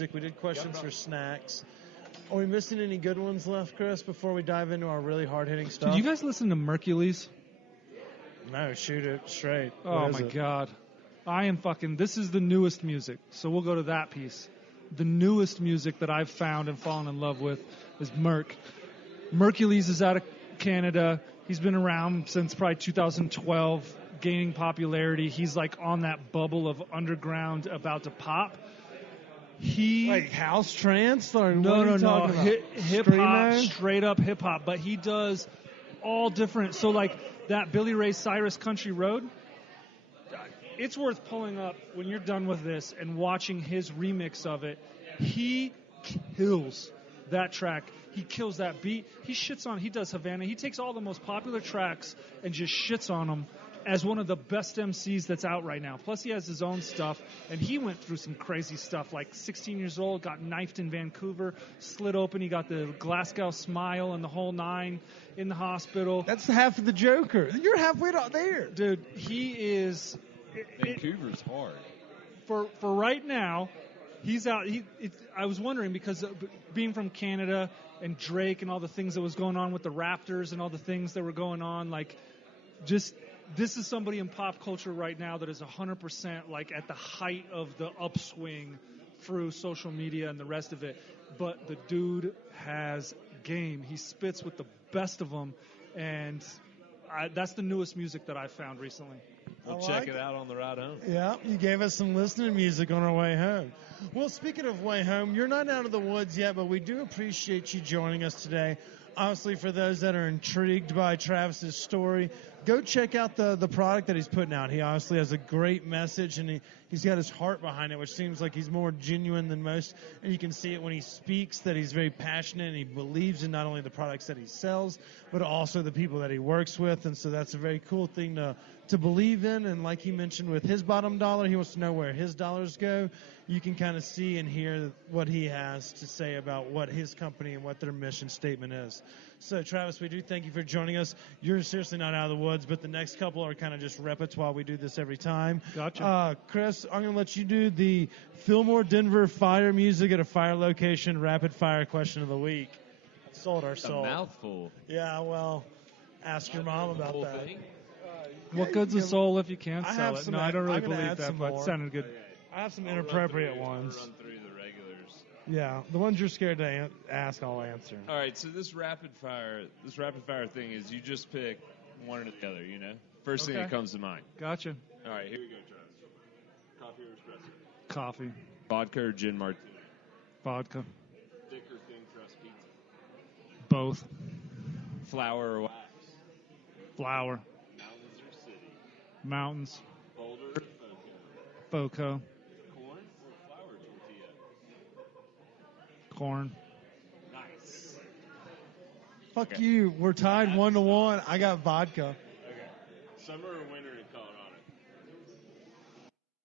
music. We did questions for snacks. Are we missing any good ones left, Chris, before we dive into our really hard-hitting stuff? Did you guys listen to Mercules? No, shoot it straight. Oh, my God. This is the newest music, so we'll go to that piece. The newest music that I've found and fallen in love with is Merc. Mercules is out of Canada. He's been around since probably 2012, gaining popularity. He's like on that bubble of underground about to pop. Like house trance? Or No. Hip-hop, Screamo? straight up hip-hop. But he does all different. So like that Billy Ray Cyrus Country Road, it's worth pulling up when you're done with this and watching his remix of it. He kills that track. He kills that beat. He does Havana. He takes all the most popular tracks and just shits on them as one of the best MCs that's out right now. Plus, he has his own stuff, and he went through some crazy stuff. Like 16 years old, got knifed in Vancouver, slit open. He got the Glasgow smile and the whole nine in the hospital. That's half of the Joker. You're halfway out there. Dude, he is... Vancouver's hard. For right now, he's out. I was wondering because being from Canada and Drake and all the things that was going on with the Raptors and all the things that were going on, like just this is somebody in pop culture right now that is 100% like at the height of the upswing through social media and the rest of it. But the dude has game. He spits with the best of them, and that's the newest music that I've found recently. We'll check it out on the ride home. Yeah, you gave us some listening music on our way home. Well, speaking of way home, you're not out of the woods yet, but we do appreciate you joining us today. Honestly, for those that are intrigued by Travis's story, go check out the product that he's putting out. He honestly has a great message, and he's got his heart behind it, which seems like he's more genuine than most. And you can see it when he speaks that he's very passionate, and he believes in not only the products that he sells, but also the people that he works with. And so that's a very cool thing to believe in. And like he mentioned with his bottom dollar, he wants to know where his dollars go. You can kind of see and hear what he has to say about what his company and what their mission statement is. So, Travis, we do thank you for joining us. You're seriously not out of the woods, but the next couple are kind of just repertoire. We do this every time. Gotcha. Chris, I'm going to let you do the Fillmore, Denver fire music at a fire location rapid fire question of the week. Sold our soul. A mouthful. Yeah, well, ask your mom about that. What good's a soul if you can't I sell have it? some- No, I don't really I'm gonna believe add that, some but more. it sounded good. I have some inappropriate ones. Run through the regulars. Yeah, the ones you're scared to ask, I'll answer. All right, so this rapid fire thing is you just pick one or the other, you know? First thing that comes to mind. Gotcha. All right, here we go, Travis. Coffee or espresso? Coffee. Vodka or gin martini? Vodka. Thick or thin crust pizza? Both. Flour or wax? Flour. Mountains or city? Mountains. Boulder or Foco? Foco. Corn or flour tortilla? Corn. Nice. Fuck you. We're tied 1-1. I got vodka. Okay. Summer or winter in Colorado?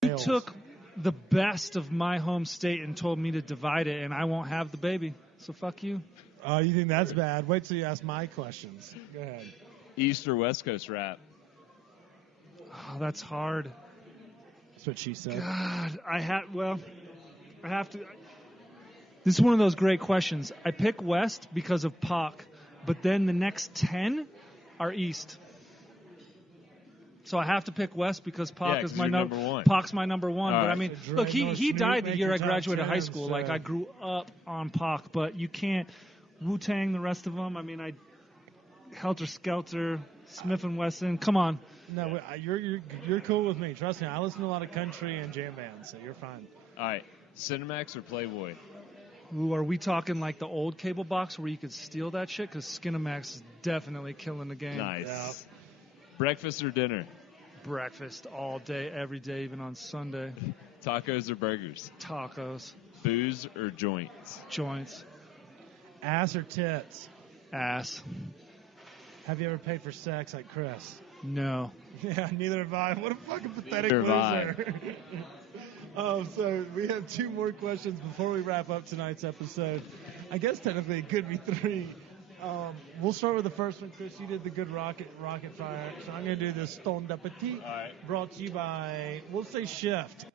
You took the best of my home state and told me to divide it, and I won't have the baby. So fuck you. Oh, you think that's bad? Wait till you ask my questions. Go ahead. East or West Coast rap? Oh, that's hard. That's what she said. God, I have to. This is one of those great questions. I pick West because of Pac, but then the next 10 are East. So I have to pick West because Pac is my number one. Pac's my number one. All But right. I mean, So look, Dre, he North died Snoop, the year I make your top graduated 10, high school. so- Like I grew up on Pac, but you can't Wu-Tang the rest of them. I mean, Helter Skelter, Smith and Wesson. Come on. No, you're cool with me. Trust me. I listen to a lot of country and jam bands, so you're fine. All right. Cinemax or Playboy? Ooh, are we talking like the old cable box where you could steal that shit? Because Skinamax is definitely killing the game. Nice. Yeah. Breakfast or dinner? Breakfast all day, every day, even on Sunday. Tacos or burgers? Tacos, Booze or joints? joints, Ass or tits? ass. Have you ever paid for sex like Chris? No. Yeah, neither have I. What a fucking pathetic Neither have loser. So we have two more questions before we wrap up tonight's episode. I guess technically it could be three. We'll start with the first one, Chris. You did the good rocket fire. So I'm going to do the Stone d'Appetit, All right. brought to you by, we'll say Shift.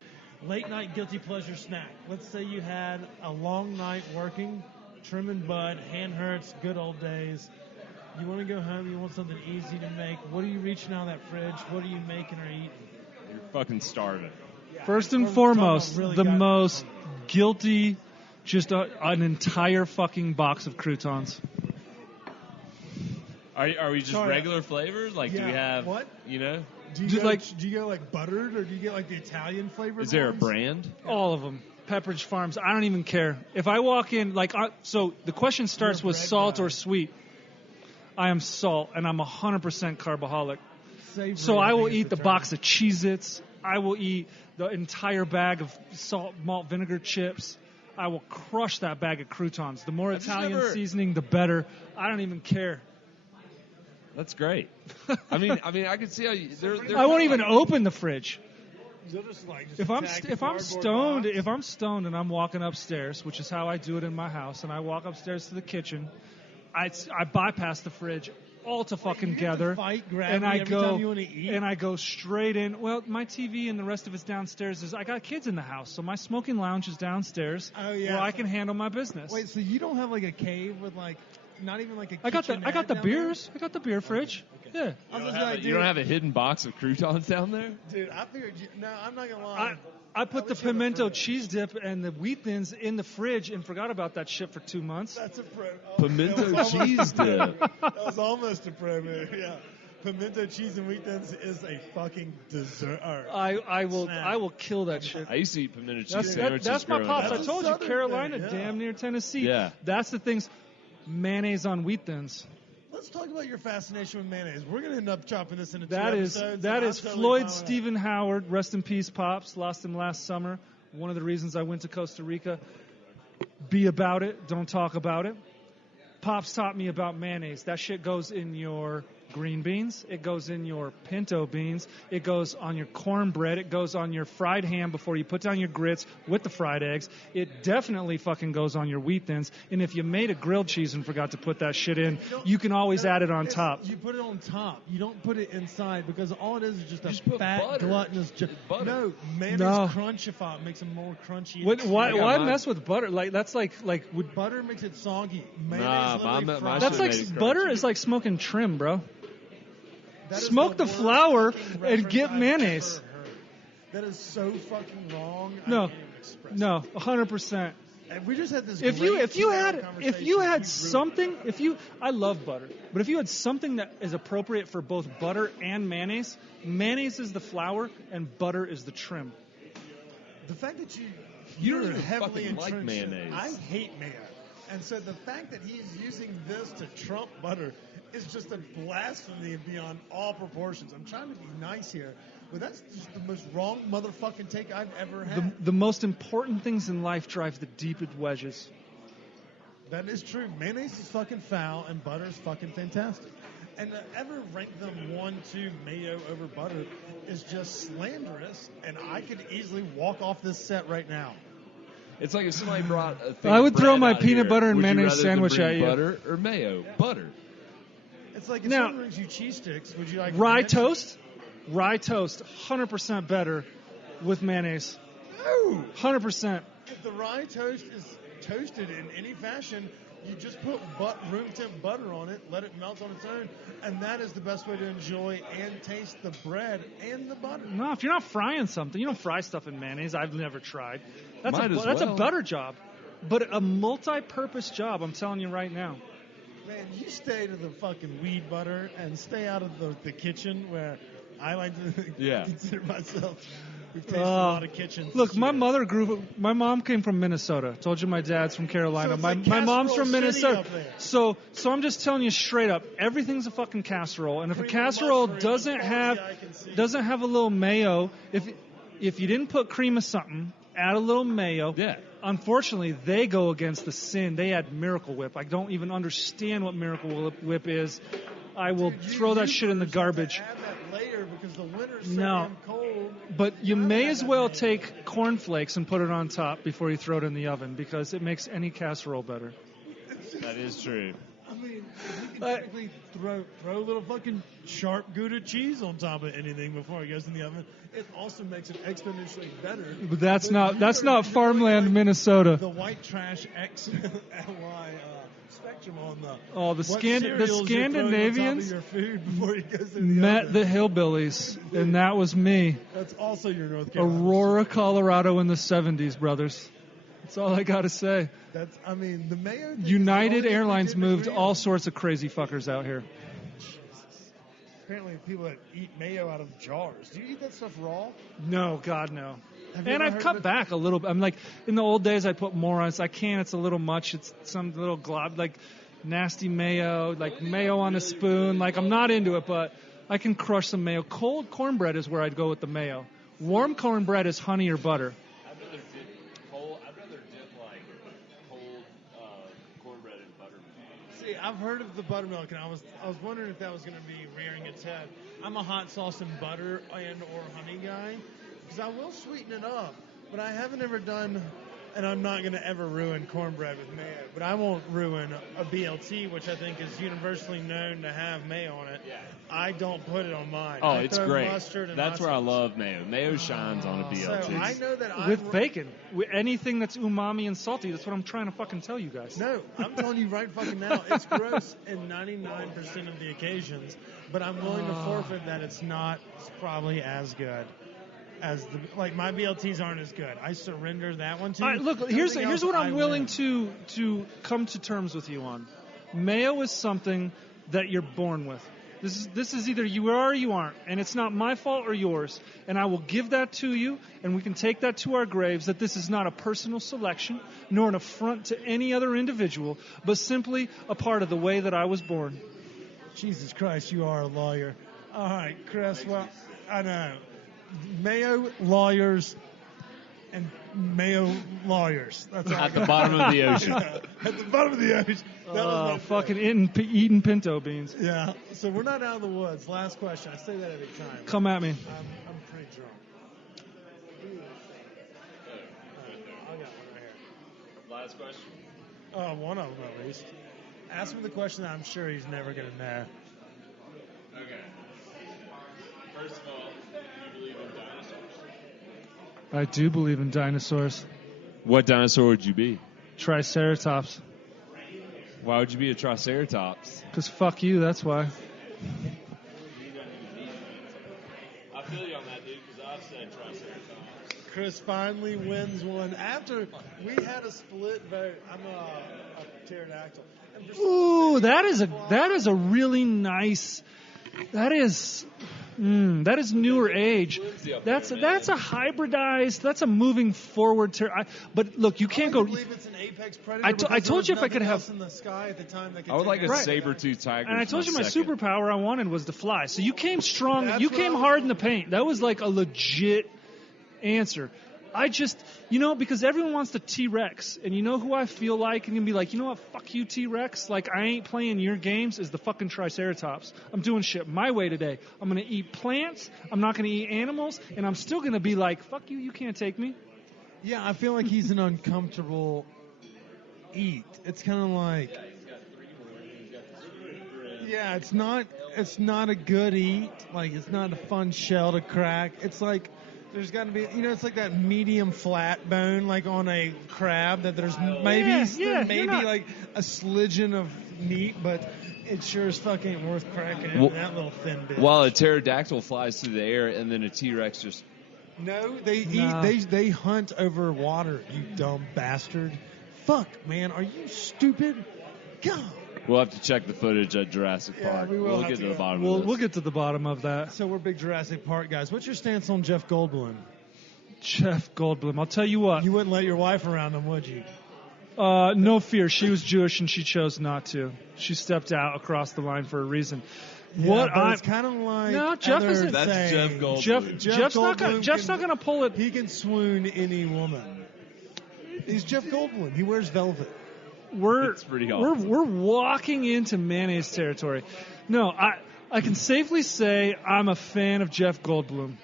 late night guilty pleasure snack. Let's say you had a long night working, trimming bud, hand hurts, good old days. You want to go home, you want something easy to make. What are you reaching out of that fridge? What are you making or eating? You're fucking starving. First and foremost, the most guilty, just an entire fucking box of croutons. Are we just regular flavors? Like, do we have, what? You know? Do you go like buttered, or do you get like the Italian flavor? Is there a brand? All of them. Pepperidge Farms. I don't even care. If I walk in, so the question starts with salt or sweet. I am salt, and I'm 100% carboholic. Savory, so I will eat the box of Cheez-Its. I will eat the entire bag of salt, malt, vinegar chips. I will crush that bag of croutons. The more Italian seasoning, the better. I don't even care. That's great. I mean, I can see how you. I won't even open the fridge. Just if I'm stoned and I'm walking upstairs, which is how I do it in my house, and I walk upstairs to the kitchen, I bypass the fridge all to fucking together, and I go straight in. Well, my TV and the rest of it's downstairs. I got kids in the house, so my smoking lounge is downstairs, where I can handle my business. Wait, so you don't have like a cave with like not even like a I got the beers. There? I got the beer fridge. Okay. Yeah. You don't have a hidden box of croutons down there? Dude, I figured no, I'm not going to lie. I put the pimento cheese dip and the wheat thins in the fridge and forgot about that shit for 2 months. That's a pro. Pimento cheese dip. That was almost a pro move, yeah. Pimento cheese and wheat thins is a fucking dessert. I will kill that shit. I used to eat pimento cheese sandwiches. That's my pops. I That's told a you, southern Carolina, thing, yeah. damn near Tennessee. Yeah. That's the things. Mayonnaise on wheat thins. Let's talk about your fascination with mayonnaise. We're going to end up chopping this into two That episodes. is Floyd Stephen Howard. Rest in peace, Pops. Lost him last summer. One of the reasons I went to Costa Rica. Be about it. Don't talk about it. Pops taught me about mayonnaise. That shit goes in your green beans. It goes in your pinto beans. It goes on your cornbread. It goes on your fried ham before you put down your grits with the fried eggs. It definitely fucking goes on your wheat thins. And if you made a grilled cheese and forgot to put that shit in, you can always add it on top. You put it on top. You don't put it inside because all it is just a put fat, butter. gluttonous... No, mayonnaise crunchify. It makes them more crunchy. Why mess with butter? That's like would butter makes it soggy. Butter is like smoking trim, bro. Smoke the flour and get mayonnaise. That is so fucking wrong. No, 100%. And we just had this. If you had something, I love butter, but if you had something that is appropriate for both butter and mayonnaise is the flour and butter is the trim. The fact that you're don't even heavily entrenched like mayonnaise. I hate mayo, and so the fact that he's using this to trump butter is just a blasphemy beyond all proportions. I'm trying to be nice here, but that's just the most wrong motherfucking take I've ever had. The most important things in life drive the deepest wedges. That is true. Mayonnaise is fucking foul, and butter is fucking fantastic. And to ever rank them 1-2 mayo over butter is just slanderous, and I could easily walk off this set right now. It's like if somebody brought a thing I would of throw bread my out peanut here. butter and Would you mayonnaise rather sandwich them at bring you. Butter or mayo? Butter. It's like if Now, someone brings you cheese sticks, would you like rye toast? Rye toast, 100% better with mayonnaise. No! 100%. If the rye toast is toasted in any fashion, you just put room temp butter on it, let it melt on its own, and that is the best way to enjoy and taste the bread and the butter. No, if you're not frying something, you don't fry stuff in mayonnaise. I've never tried. That's Might a butter job, but a multi-purpose job. I'm telling you right now. Man, you stay to the fucking weed butter and stay out of the kitchen where I like to consider myself. We've tasted a lot of kitchens. Look, my mom came from Minnesota. Told you my dad's from Carolina. So my mom's from Minnesota. Up there. So I'm just telling you straight up, everything's a fucking casserole. And if a casserole doesn't have a little mayo, if you didn't put cream of something, add a little mayo. Yeah. Unfortunately, they go against the sin. They add Miracle Whip. I don't even understand what Miracle Whip is. I will throw that shit in the garbage. Add that layer because the winter's so No. damn cold. But you may as well take cornflakes and put it on top before you throw it in the oven because it makes any casserole better. That is true. mean, if you can technically throw a little fucking sharp Gouda cheese on top of anything before it goes in the oven, it also makes it exponentially better. But that's not farmland, Minnesota. The white trash XLY spectrum the on the Scandinavians your food before it goes in the met oven. the hillbillies, and that was me. That's also your North Carolina. Aurora, Colorado in the 70s, brothers. That's all I got to say. The mayo thing United Airlines moved all sorts of crazy fuckers out here. Apparently people that eat mayo out of jars. Do you eat that stuff raw? No, God, no. And I've cut back a little bit. I'm like, in the old days, I'd put more on it. I can't. It's a little much. It's some little glob, like nasty mayo, like mayo on a spoon. Like, I'm not into it, but I can crush some mayo. Cold cornbread is where I'd go with the mayo. Warm cornbread is honey or butter. I'd rather dip like cold cornbread in buttermilk. See, I've heard of the buttermilk, and I was wondering if that was going to be rearing its head. I'm a hot sauce and butter and or honey guy, because I will sweeten it up, but I haven't ever done, and I'm not going to ever ruin cornbread with mayo, but I won't ruin a BLT, which I think is universally known to have mayo on it. Yeah. I don't put it on mine. Oh, I it's throw great. Mustard and That's hot where I sauce. love mayo. Mayo shines on a BLT. So I know that With bacon. With anything that's umami and salty. That's what I'm trying to fucking tell you guys. No, I'm telling you right fucking now, it's gross in 99% of the occasions, but I'm willing to forfeit that it's not probably as good as my BLTs aren't as good. I surrender that one to you. All right, look, here's what I'm willing to come to terms with you on. Mayo is something that you're born with. This is either you are or you aren't, and it's not my fault or yours. And I will give that to you, and we can take that to our graves, that this is not a personal selection, nor an affront to any other individual, but simply a part of the way that I was born. Jesus Christ, you are a lawyer. All right, Chris, well, I know. Mayo lawyers and mayo lawyers. That's all At the bottom of the ocean. At the bottom of the ocean. Fucking eating pinto beans. Yeah. So we're not out of the woods. Last question. I say that every time. Come at me. I'm pretty drunk. I got one right here. Last question. One of them at least. Ask him the question that I'm sure he's never going to know. Okay. First of all, do you believe in dinosaurs? I do believe in dinosaurs. What dinosaur would you be? Triceratops. Why would you be a Triceratops? Because fuck you, that's why. I feel you on that, dude, because I've said Triceratops. Chris finally wins one. After we had a split vote, I'm a pterodactyl. Ooh, that is a really nice. That is newer age. That's a hybridized. That's a moving forward. But look, you can't go. I believe it's an apex predator. I told you if I could have. In the sky at the time that could I would like a right. saber-toothed tiger. And I told you my superpower I wanted was to fly. So you came strong. That's You what came I was hard in the paint. That was like a legit answer. I just, because everyone wants the T-Rex, and you know who I feel like, and you'll be like, you know what, fuck you, T-Rex, like, I ain't playing your games, is the fucking Triceratops. I'm doing shit my way today. I'm going to eat plants, I'm not going to eat animals, and I'm still going to be like, fuck you, you can't take me. Yeah, I feel like he's an uncomfortable eat. It's kind of like, yeah, it's not a good eat. Like, it's not a fun shell to crack. It's like, there's got to be, it's like that medium flat bone, like on a crab, that there's maybe like a sledgeon of meat, but it sure as fuck ain't worth cracking into that little thin bit. While a pterodactyl flies through the air, and then a T-Rex just... No, they hunt over water, you dumb bastard. Fuck, man, are you stupid? God. We'll have to check the footage at Jurassic Park. We will we'll get to the bottom of this. We'll get to the bottom of that. So we're big Jurassic Park guys. What's your stance on Jeff Goldblum? Jeff Goldblum. I'll tell you what. You wouldn't let your wife around him, would you? No fear. She was Jewish and she chose not to. She stepped out across the line for a reason. Yeah, it's kind of like no, Jeff isn't. That's Jeff Goldblum. Jeff's not going to pull it. He can swoon any woman. He's Jeff Goldblum. He wears velvet. It's pretty awesome. We're walking into mayonnaise territory. No, I can safely say I'm a fan of Jeff Goldblum.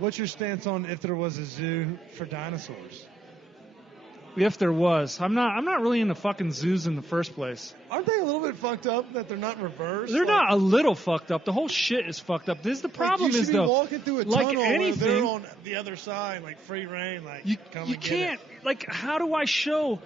What's your stance on if there was a zoo for dinosaurs? If there was. I'm not really into fucking zoos in the first place. Aren't they a little bit fucked up that they're not reversed? They're not a little fucked up. The whole shit is fucked up. This is the problem you is, should be though, walking through a like tunnel anything, where they're on the other side, like free reign, like you come and can't, like, how do I show